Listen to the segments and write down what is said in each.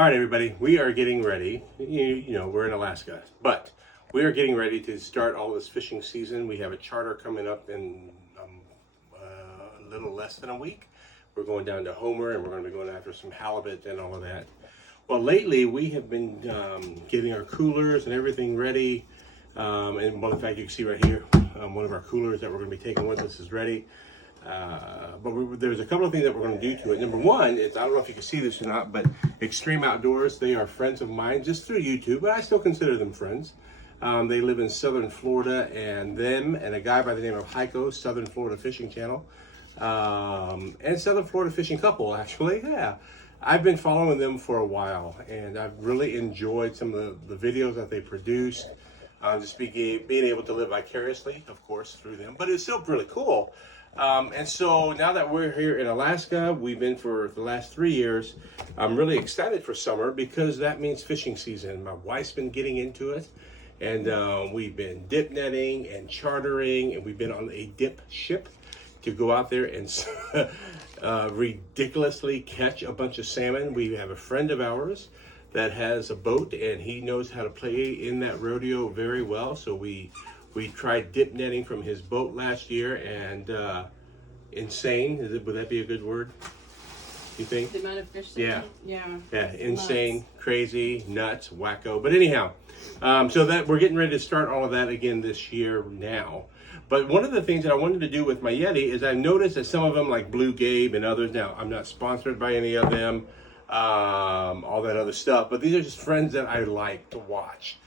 All right, everybody, we are getting ready. You know, we're in Alaska, but we are getting ready to start all this fishing season. We have a charter coming up in a little less than a week. We're going down to Homer, and we're going to be going after some halibut and all of that. Well, lately we have been getting our coolers and everything ready. And well, in fact, you can see right here, one of our coolers that we're going to be taking with us is ready. But there's a couple of things that we're going to do to it. Number one is, I don't know if you can see this or not, but Extreme Outdoors, they are friends of mine just through YouTube, but I still consider them friends. They live in Southern Florida, and them and a guy by the name of Heiko, Southern Florida Fishing Channel, and Southern Florida Fishing Couple, actually, yeah. I've been following them for a while, and I've really enjoyed some of the videos that they produce. Just being able to live vicariously, of course, through them, but it's still really cool. And so now that we're here in Alaska, we've been for the last 3 years. I'm really excited for summer because that means fishing season. My wife's been getting into it, and we've been dip netting and chartering, and we've been on a dip ship to go out there and ridiculously catch a bunch of salmon. We have a friend of ours that has a boat, and he knows how to play in that rodeo very well. So we tried dip netting from his boat last year, and insane. Would that be a good word? You think? The amount of fish. Yeah. Yeah. Insane, Nuts. Crazy, nuts, wacko. But anyhow, so that we're getting ready to start all of that again this year now. But one of the things that I wanted to do with my Yeti is I noticed that some of them, like Blue Gabe and others, now I'm not sponsored by any of them, all that other stuff, but these are just friends that I like to watch.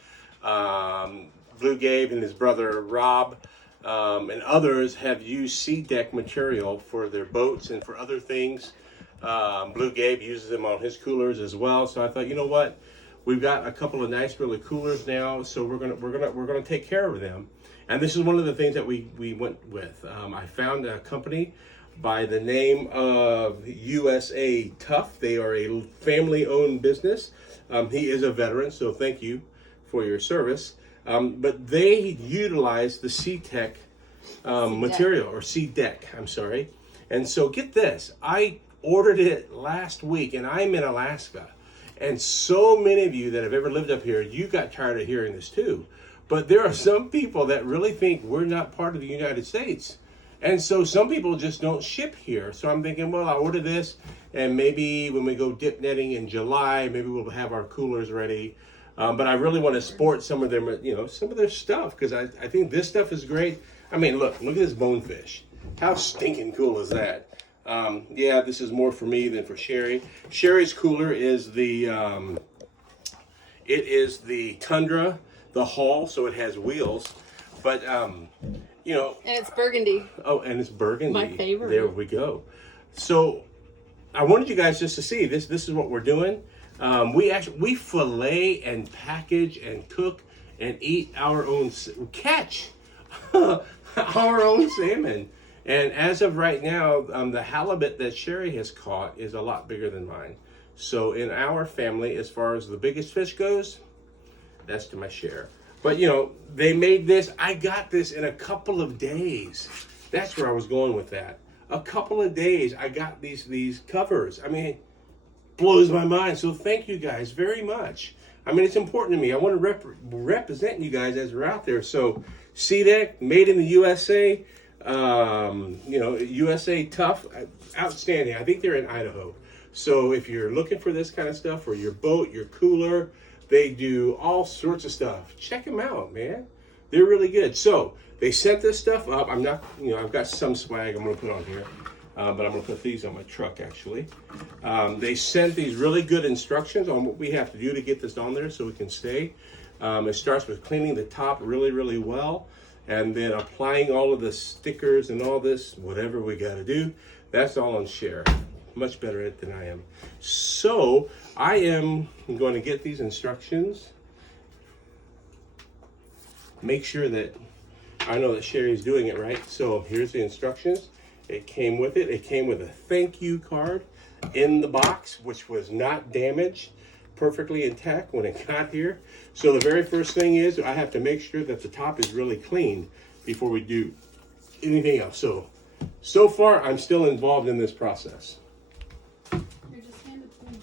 Blue Gabe and his brother Rob and others have used SeaDek material for their boats and for other things. Blue Gabe uses them on his coolers as well. So I thought, you know what, we've got a couple of nice, really coolers now, so we're gonna take care of them. And this is one of the things that we went with. I found a company by the name of USATUFF. They are a family-owned business. He is a veteran, so thank you for your service. But they utilize the SeaDek material, or SeaDek, I'm sorry. And so get this, I ordered it last week, and I'm in Alaska. And so many of you that have ever lived up here, you got tired of hearing this too. But there are some people that really think we're not part of the United States. And so some people just don't ship here. So I'm thinking, well, I'll order this, and maybe when we go dip netting in July, maybe we'll have our coolers ready. But I really want to sport some of them, some of their stuff, because I think this stuff is great. I mean, look at this bonefish. How stinking cool is that? Yeah, this is more for me than for Sherry. Sherry's cooler is the Tundra, the Hull, so it has wheels. But and it's burgundy. Oh, and it's burgundy. My favorite. There we go. So I wanted you guys just to see this. This is what we're doing. We fillet and package and cook and eat our own catch our own salmon. And as of right now, the halibut that Sherry has caught is a lot bigger than mine. So in our family, as far as the biggest fish goes, that's to my share. But they made this. I got this in a couple of days. That's where I was going with that. A couple of days, I got these covers. I mean, blows my mind. So thank you guys very much. I mean, it's important to me. I want to represent you guys as we're out there. So SeaDek, made in the USA. USATUFF, outstanding. I think they're in Idaho. So if you're looking for this kind of stuff for your boat, your cooler, they do all sorts of stuff. Check them out, man. They're really good. So they sent this stuff up. I'm not, I've got some swag I'm going to put on here, but I'm going to put these on my truck, actually. They sent these really good instructions on what we have to do to get this on there so we can stay. It starts with cleaning the top really, really well, and then applying all of the stickers and all this, whatever we got to do. That's all on Share. Much better at it than I am. So I am going to get these instructions. Make sure that I know that Sherry's doing it right. So here's the instructions. It came with it. It came with a thank you card in the box, which was not damaged, perfectly intact when it got here. So the very first thing is I have to make sure that the top is really clean before we do anything else. So far I'm still involved in this process. You're just handed to me.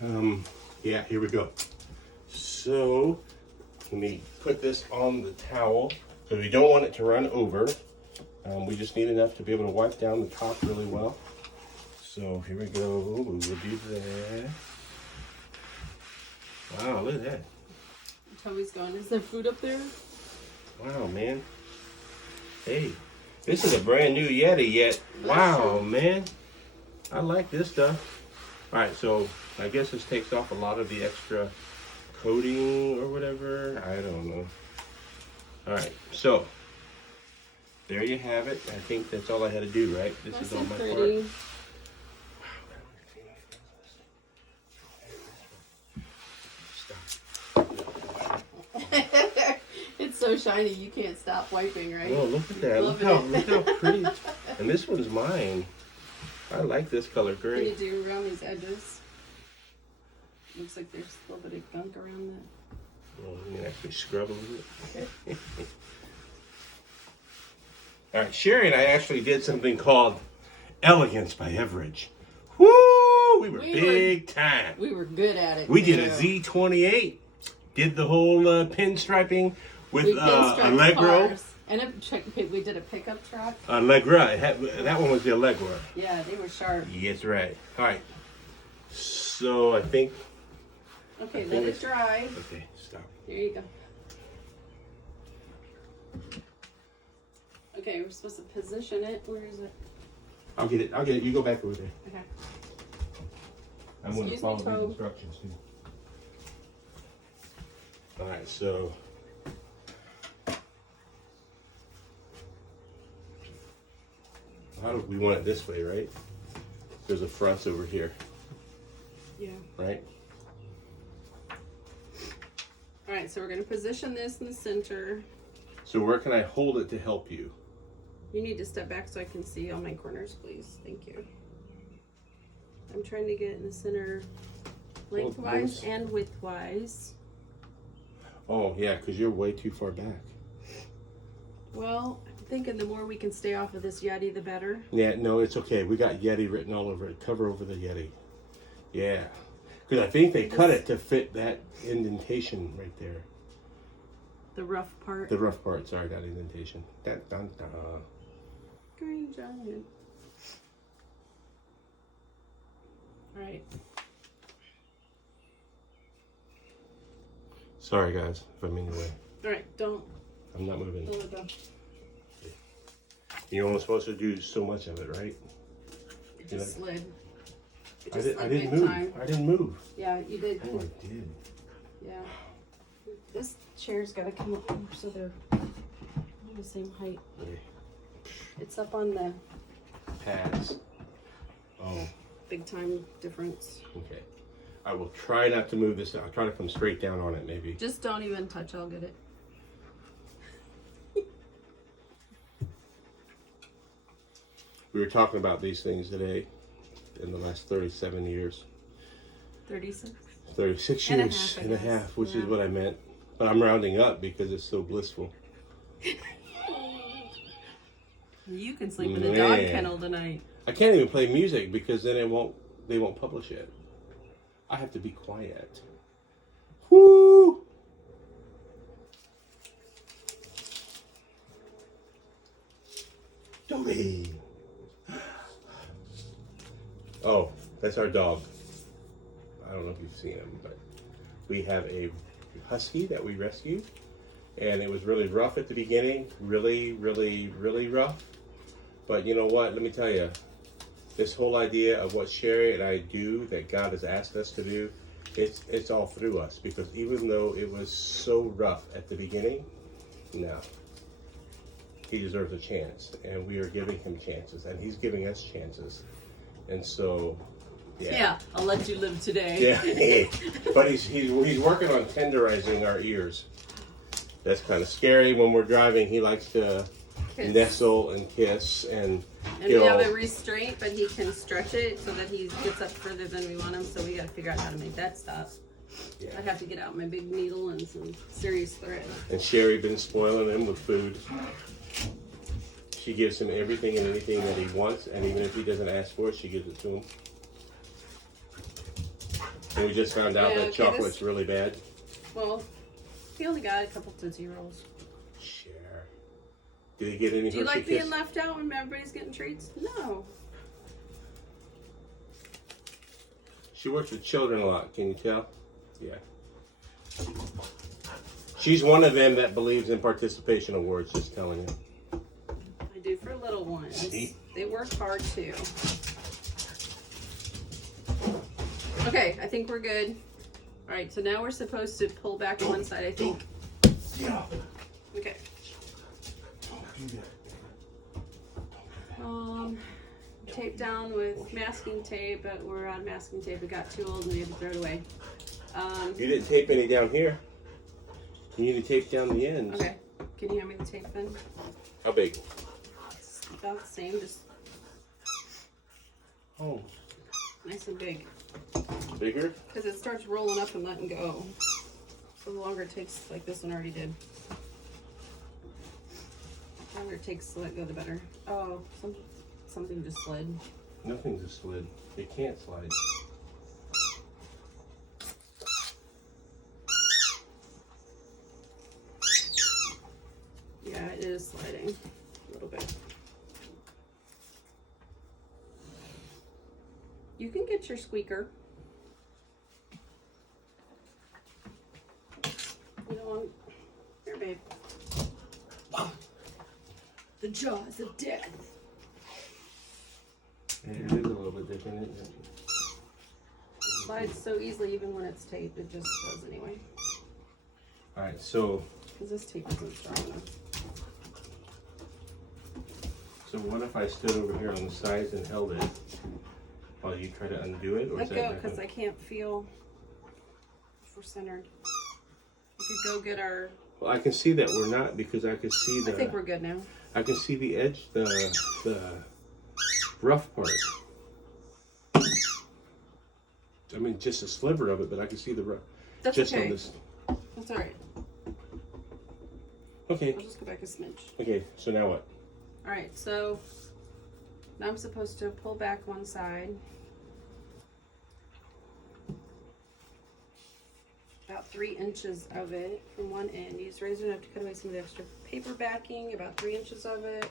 Yeah, here we go. So let me put this on the towel because we don't want it to run over. We just need enough to be able to wipe down the top really well. So here we go. We will do that. Wow, look at that. Toby's going, is there food up there? Wow, man. Hey, this is a brand new Yeti yet. Wow, man. I like this stuff. All right, so I guess this takes off a lot of the extra coating or whatever. I don't know. All right, so there you have it. I think that's all I had to do, right? This is all my part. It's so shiny you can't stop wiping, right? Oh, look at that. Look how pretty. And this one's mine. I like this color gray. Can you do around these edges? Looks like there's a little bit of gunk around that. Well, you can actually scrub a little bit. Okay. All right, Sherry and I actually did something called Elegance by Everidge. Woo! We were big time. We were good at it. We did a Z28. Did the whole pinstriping with Allegro. Cars. And we did a pickup truck. Allegra. That one was the Allegra. Yeah, they were sharp. Yes, right. All right. So I think. Okay, let it dry. Okay, stop. There you go. Okay, we're supposed to position it. Where is it? I'll get it. You go back over there. Okay. I'm going to follow the instructions too. All right, so. How do we want it this way, right? There's a front over here. Yeah. Right? All right, so we're going to position this in the center. So where can I hold it to help you? You need to step back so I can see all my corners, please. Thank you. I'm trying to get in the center lengthwise and widthwise. Oh, yeah, because you're way too far back. Well, I'm thinking the more we can stay off of this Yeti, the better. Yeah, no, it's okay. We got Yeti written all over it. Cover over the Yeti. Yeah. Because I think they cut it to fit that indentation right there. The rough part? The rough part, sorry, not indentation. Dun, dun, dun. Green giant. All right. Sorry, guys, if I'm in your way. All right, don't. I'm not moving. Don't let go. You're only supposed to do so much of it, right? It just slid. I didn't move. I didn't move. Yeah, you did. Oh, I did. Yeah. This chair's got to come up more so they're the same height. Yeah. It's up on the Pads. Oh. big time difference. Okay. I will try not to move this. I'll try to come straight down on it, maybe. Just don't even touch. I'll get it. We were talking about these things today in the last 37 years. 36? 36 years and a half, which is what I meant. But I'm rounding up because it's so blissful. You can sleep in the dog kennel tonight. I can't even play music because then they won't publish it. I have to be quiet. Woo! Dobby! Oh, that's our dog. I don't know if you've seen him, but we have a husky that we rescued. And it was really rough at the beginning. Really, really, really rough. But you know what? Let me tell you. This whole idea of what Sherry and I do, that God has asked us to do, it's all through us. Because even though it was so rough at the beginning, no. He deserves a chance. And we are giving him chances. And he's giving us chances. And so, yeah, I'll let you live today. Yeah, but he's working on tenderizing our ears. That's kind of scary. When we're driving, he likes to nestle and kiss and we have a restraint, but he can stretch it so that he gets up further than we want him. So we got to figure out how to make that stop. Yeah. I'd have to get out my big needle and some serious thread. And Sherry been spoiling him with food. She gives him everything and anything that he wants, and even if he doesn't ask for it, she gives it to him. And we just found out Yeah, that okay, chocolate's really bad. Well, he only got a couple Tootsie Rolls. Share. Did he get any? Do you like Hershey Kiss? being left out when everybody's getting treats? No. She works with children a lot. Can you tell? Yeah. She's one of them that believes in participation awards. Just telling you. I do for little ones. See? They work hard too. Okay, I think we're good. All right, so now we're supposed to pull back on one side, I think. Yeah. Okay. Tape down with masking tape, but we're out of masking tape. It got too old and we had to throw it away. You didn't tape any down here. You need to tape down the ends. Okay. Can you hand me the tape then? How big? It's about the same, just Oh, nice and big. bigger? Because it starts rolling up and letting go. So the longer it takes, like this one already did. The longer it takes to let go, the better. Oh, something just slid. Nothing just slid. It can't slide. Yeah, it is sliding a little bit. You can get your squeaker. You don't want... Here, babe. The jaws of death. It is a little bit different, isn't it? Slides so easily even when it's taped. It just does anyway. Alright, so Because this tape isn't strong enough. what if I stood over here on the sides and held it while you try to undo it? Or Let is that go, not because gonna- I can't feel if we're centered. We could go get our... Well, I can see that we're not because I can see I think we're good now. I can see the edge, the rough part. I mean, just a sliver of it, but I can see the rough. That's just okay. on this. That's all right. Okay. I'll just go back a smidge. Okay. So now what? All right, so now I'm supposed to pull back one side. About 3 inches of it from one end. Use razor knife to cut away some of the extra paper backing, about 3 inches of it.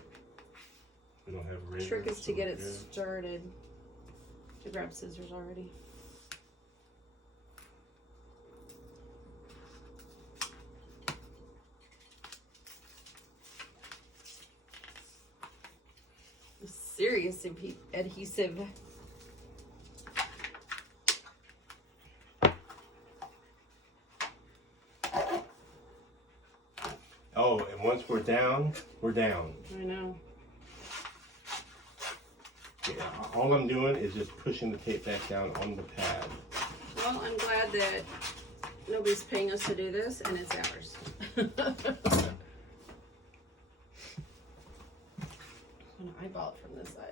We don't have a The razor. trick is to get it so started. To grab scissors already. Serious adhesive. Oh, and once we're down, we're down. I know. Yeah, all I'm doing is just pushing the tape back down on the pad. Well, I'm glad that nobody's paying us to do this, and it's ours. I'm gonna eyeball it from this side.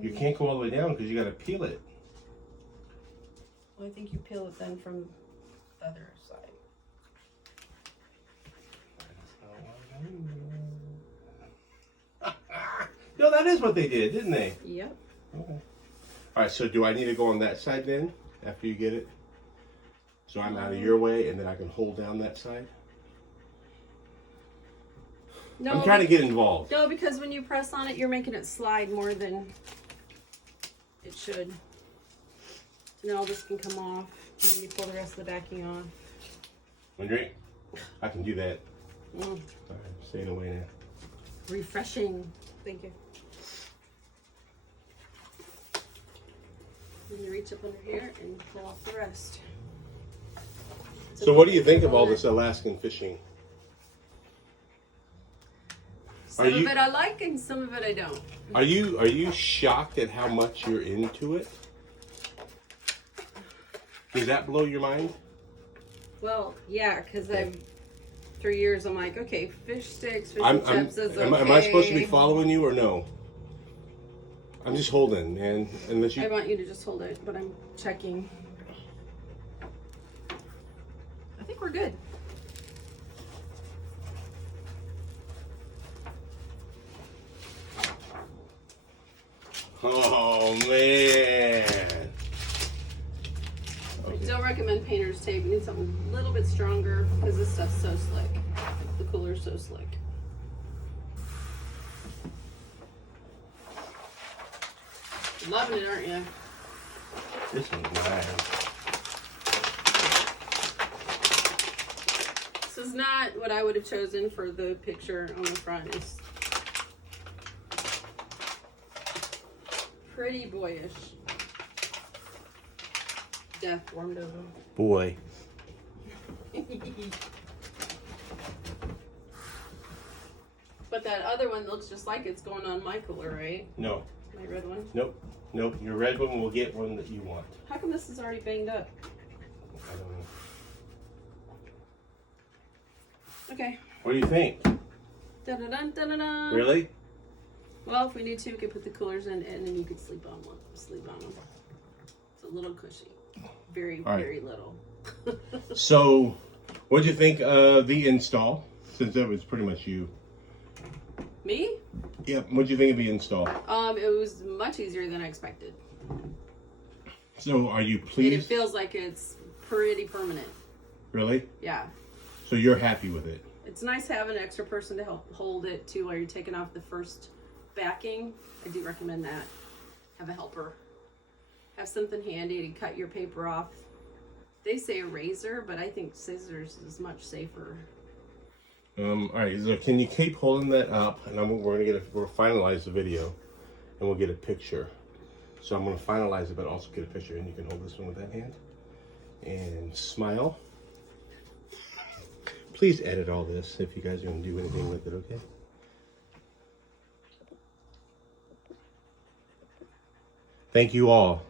You can't go all the way down because you got to peel it. Well, I think you peel it then from the other side. No, that is what they did, didn't they? Yep. Okay. All right, so do I need to go on that side then after you get it? So I'm out of your way and then I can hold down that side? No, I'm trying to get involved. No, because when you press on it, you're making it slide more than it should. So now all this can come off, and then you pull the rest of the backing off. Want a drink? I can do that. Mm. All right, staying away now. Refreshing. Thank you. Then you reach up under here and pull off the rest. So what do you think of all this Alaskan fishing? Some of it I like and some of it I don't. Are you shocked at how much you're into it? Does that blow your mind? Well, yeah, because I've 3 years. I'm like, okay, fish sticks, fish Am and chips is okay. am I supposed to be following you or no? I'm just holding, man. Unless I you. want you to just hold it, but I'm checking. I think we're good. Oh, man. I don't recommend painter's tape. We need something a little bit stronger because this stuff's so slick. The cooler's so slick. Loving it, aren't you? This one's nice. This is not what I would have chosen for the picture on the front. It's pretty boyish. Death warmed over. Boy. But that other one looks just like it's going on my cooler, right? No. My red one? Nope. Nope. Your red one will get one that you want. How come this is already banged up? I don't know. Okay. What do you think? Da-da-dun-da-da-dun. Really? Well, if we need to, we could put the coolers in and then you could sleep on one. Sleep on them. It's a little cushy. Very, All right. very little. So, what'd you think of the install? Since that was pretty much you. Me? Yep. What'd you think of the install? It was much easier than I expected. So, are you And it pleased? feels like it's pretty permanent. Really? Yeah. So you're happy with it? It's nice having an extra person to help hold it too while you're taking off the first backing. I do recommend that. Have a helper. Have something handy to cut your paper off. They say a razor, but I think scissors is much safer. All right. So can you keep holding that up? And we'll finalize the video, and we'll get a picture. So I'm gonna finalize it, but also get a picture. And you can hold this one with that hand, and smile. Please edit all this if you guys are gonna do anything with it. Okay. Thank you all.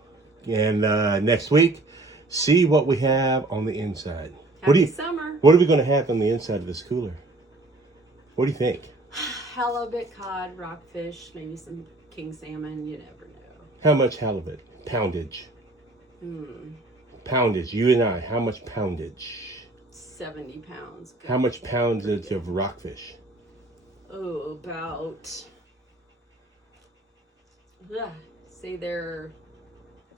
And next week, see what we have on the inside. Happy summer. What are we going to have on the inside of this cooler? What do you think? Halibut, cod, rockfish, maybe some king salmon. You never know. How much halibut? Poundage. Poundage. You and I. How much poundage? 70 pounds. Good. How much poundage of rockfish? Oh, about. Say they're.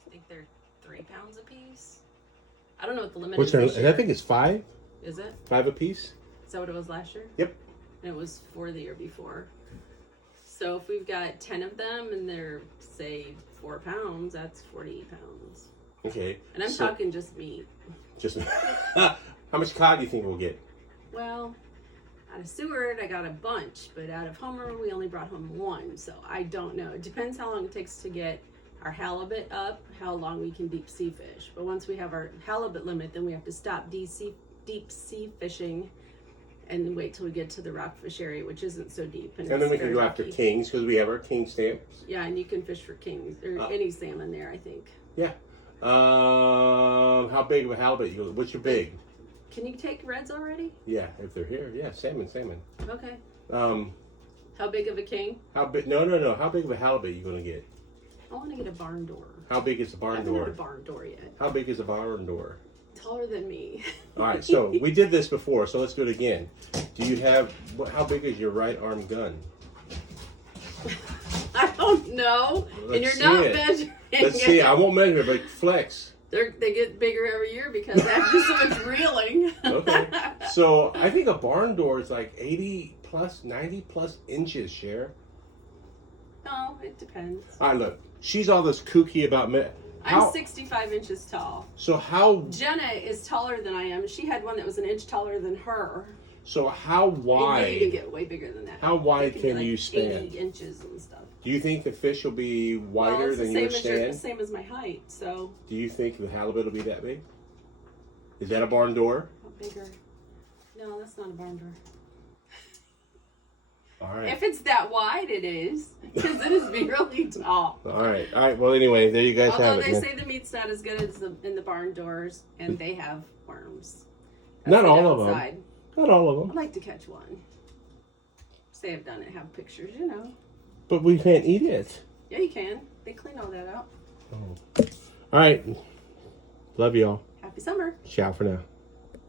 I think they're 3 pounds a piece. I don't know what the limit is. This year. I think it's 5. Is it? 5 a piece. Is that what it was last year? Yep. And it was 4 the year before. So if we've got 10 of them and they're, say, 4 pounds, that's 40 pounds. Okay. And I'm talking just meat. Just how much cod do you think we'll get? Well, out of Seward, I got a bunch, but out of Homer, we only brought home 1. So I don't know. It depends how long it takes to get our halibut up, how long we can deep sea fish. But once we have our halibut limit, then we have to stop deep sea fishing and wait till we get to the rockfish area, which isn't so deep. And then we can go after kings because we have our king stamps. Yeah, and you can fish for kings or any salmon there, I think. Yeah. How big of a halibut you? What's your big? Can you take reds already? Yeah, if they're here. Yeah, salmon. Okay. How big of a king? How big? No. How big of a halibut you gonna get? I want to get a barn door. How big is the barn I haven't door? had a barn door yet. How big is a barn door? Taller than me. All right, so we did this before, so let's do it again. Do you have? How big is your right arm gun? I don't know. Let's and you're see not it. measuring. Let's see. I won't measure it, but flex. They get bigger every year because I do so much reeling. Okay. So I think a barn door is like 80 plus, 90 plus inches, Cher. No, it depends. All right, look. She's all this kooky about I'm 65 inches tall. So how? Jenna is taller than I am. She had one that was an inch taller than her. So how wide? You can get way bigger than that. How wide can like you span? 80 inches and stuff. Do you think the fish will be wider it's than the your same stand? as the same as my height. So. Do you think the halibut will be that big? Is that a barn door? How bigger? No, that's not a barn door. All right. If it's that wide, it is. Because it is really tall. All right. Well, anyway, there you guys have Although it. they Man. say the meat's not as good as in the barn doors, and they have worms. That's Not the all of them. downside. Not all of I'd them. like to catch one. Say I've done it, have pictures, you know. But we can't eat it. Yeah, you can. They clean all that out. Oh. All right. Love y'all. Happy summer. Ciao for now.